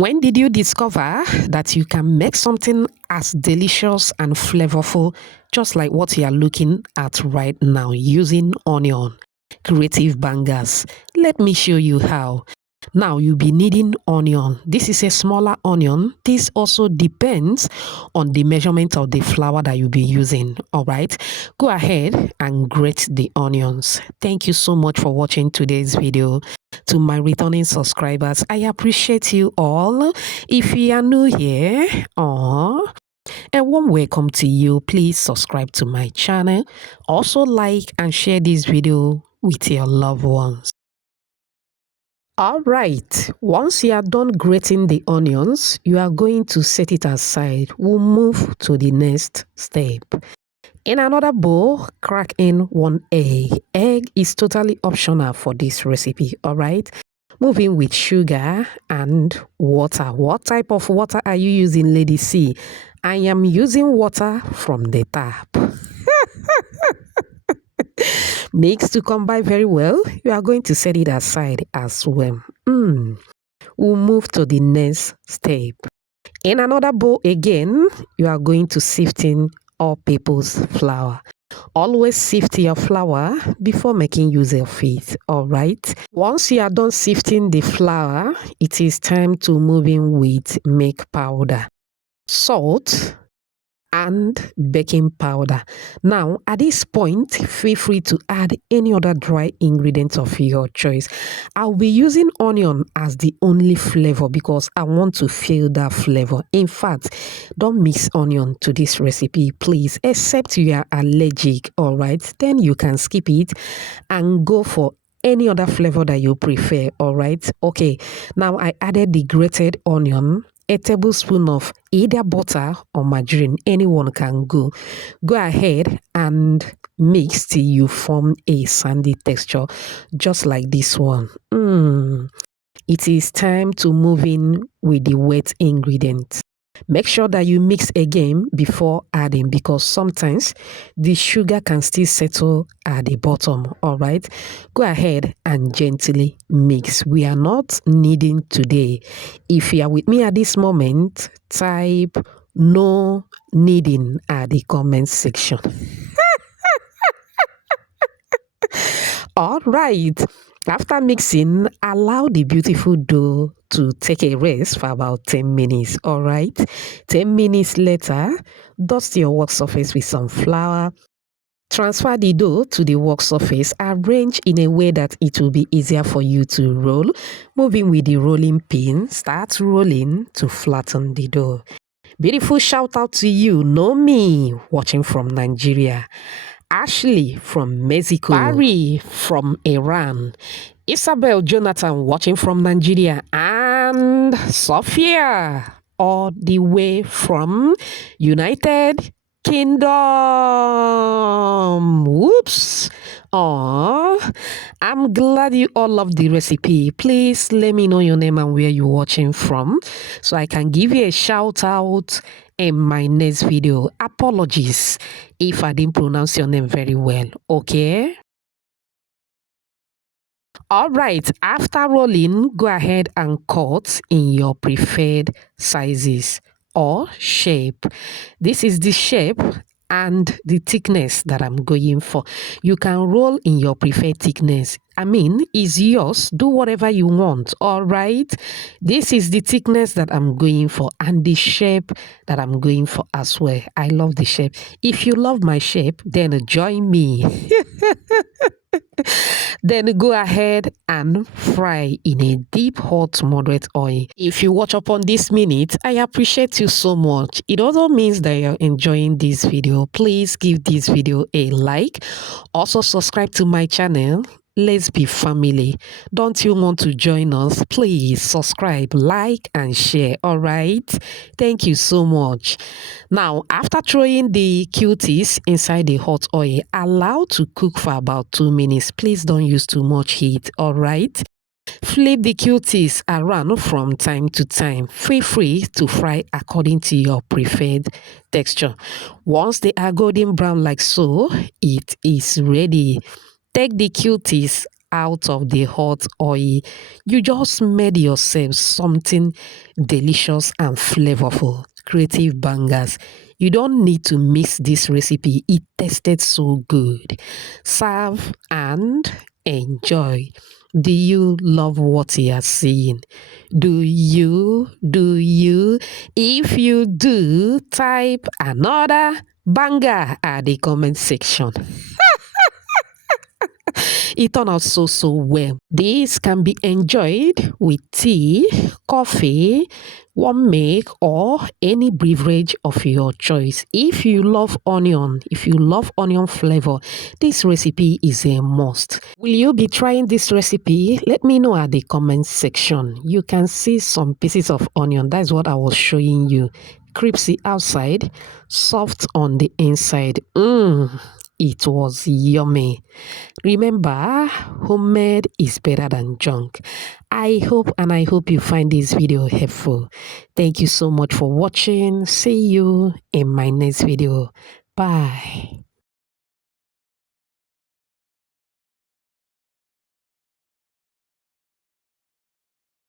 When did you discover that you can make something as delicious and flavorful just like what you are looking at right now using onion? Creative bangers. Let me show you how. Now you'll be needing onion. This is a smaller onion. This also depends on the measurement of the flour that you'll be using. All right. Go ahead and grate the onions. Thank you so much for watching today's video. To my returning subscribers, I appreciate you all. If you are new here, a warm welcome to you. Please subscribe to my channel. Also like and share this video with your loved ones. All right, once you are done grating the onions, you are going to set it aside. We'll move to the next step. In another bowl, crack in 1 egg. Egg is totally optional for this recipe, all right? Moving with sugar and water. What type of water are you using, Lady C? I am using water from the tap. Mix to combine very well. You are going to set it aside as well. We'll move to the next step. In another bowl again, you are going to sift in all-purpose flour. Always sift your flour before making use of it, all right? Once you are done sifting the flour, it is time to move in with milk powder, salt, and baking powder. Now, at this point, feel free to add any other dry ingredients of your choice. I'll be using onion as the only flavor because I want to feel that flavor. In fact, don't mix onion to this recipe, please, except you are allergic, all right? Then you can skip it and go for any other flavor that you prefer, all right? Okay, now I added the grated onion, a tablespoon of either butter or margarine, anyone can go. Go ahead and mix till you form a sandy texture, just like this one. It is time to move in with the wet ingredients. Make sure that you mix again before adding because sometimes the sugar can still settle at the bottom, all right? Go ahead and gently mix. We are not kneading today. If you are with me at this moment, type no kneading at the comment section. All right. After mixing, allow the beautiful dough to take a rest for about 10 minutes, all right? 10 minutes later, dust your work surface with some flour. Transfer the dough to the work surface. Arrange in a way that it will be easier for you to roll. Moving with the rolling pin, start rolling to flatten the dough. Beautiful shout out to you, Nomi, watching from Nigeria. Ashley from Mexico, Barry from Iran, Isabel Jonathan watching from Nigeria, and Sophia all the way from United Kingdom. Whoops. I'm glad you all love the recipe. Please let me know your name and where you're watching from so I can give you a shout out in my next video. Apologies if I didn't pronounce your name very well, okay? All right, after rolling, go ahead and cut in your preferred sizes or shape. This is the shape and the thickness that I'm going for. You can roll in your preferred thickness. I mean, it's yours. Do whatever you want, all right? This is the thickness that I'm going for and the shape that I'm going for as well. I love the shape. If you love my shape, then join me. Then go ahead and fry in a deep hot moderate oil. If you watch up on this minute, I appreciate you so much. It also means that you're enjoying this video. Please give this video a like. Also subscribe to my channel. Let's be family. Don't you want to join us? Please subscribe, like, and share. All right. Thank you so much. Now, after throwing the cuties inside the hot oil, allow to cook for about 2 minutes. Please don't use too much heat. All right. Flip the cuties around from time to time. Feel free to fry according to your preferred texture. Once they are golden brown like so, it is ready. Take the cuties out of the hot oil. You just made yourself something delicious and flavorful. Creative bangers. You don't need to miss this recipe. It tasted so good. Serve and enjoy. Do you love what you are seeing? Do you? Do you? If you do, type another banger at the comment section. It turned out so well. This can be enjoyed with tea, coffee, warm milk, or any beverage of your choice. If you love onion flavor, this recipe is a must. Will you be trying this recipe? Let me know at the comment section. You can see some pieces of onion. That's what I was showing you. Crispy outside, soft on the inside. It was yummy. Remember, homemade is better than junk. I hope you find this video helpful. Thank you so much for watching. See you in my next video. Bye.